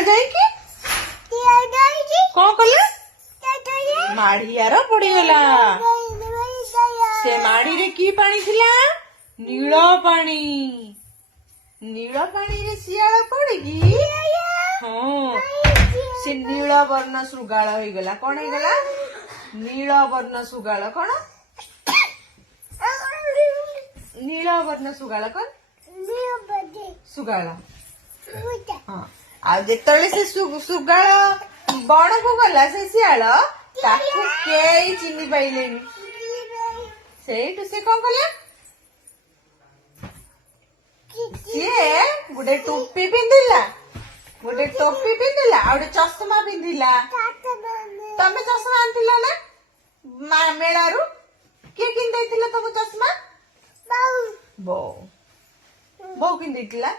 ଶିଆଳ ଯାଇକି କଣ କଲା? ମାଢିଆର ପଡିଗଲା। ସେ ମାଢିରେ କି ପାଣି ଥିଲା? ନୀଳ ପାଣି। ନୀଳ ପାଣିରେ ଶିଆଳ ପଡିକି ହଁ ସେ ନୀଳ ବର୍ଣ୍ଣ ଶୃଗାଳ ହେଇଗଲା। କଣ ହେଇଗଲା? ନୀଳ ବର୍ଣ୍ଣ ଶୃଗାଳ। କଣ ନୀଳ ବର୍ଣ୍ଣ ଶୃଗାଳ? କଣ ଶୃଗାଳ? ହଁ। ଆଉ ଯେତେବେଳେ ସେ ଶୃଗାଳ ବଣକୁ ଗଲା ସେ ଶିଆଳ ତାକୁ କେହି ଚିହ୍ନି ପାଇଲେନି। ସେଇଠୁ ସେ କଣ କଲା? ସିଏ ଗୋଟେ ଟୋପି ପିନ୍ଧିଲା, ଗୋଟେ ଟୋପି ପିନ୍ଧିଲା ଆଉ ଗୋଟେ ଚଷମା ପିନ୍ଧିଲା। ତମେ ଚଷମା ଆଣିଥିଲ ନା ମେଳାରୁ? କିଏ କିଣି ଦେଇଥିଲା ତମ ଚଷମା? ବୋଉ। ବୋଉ କିଣି ଦେଇଥିଲା।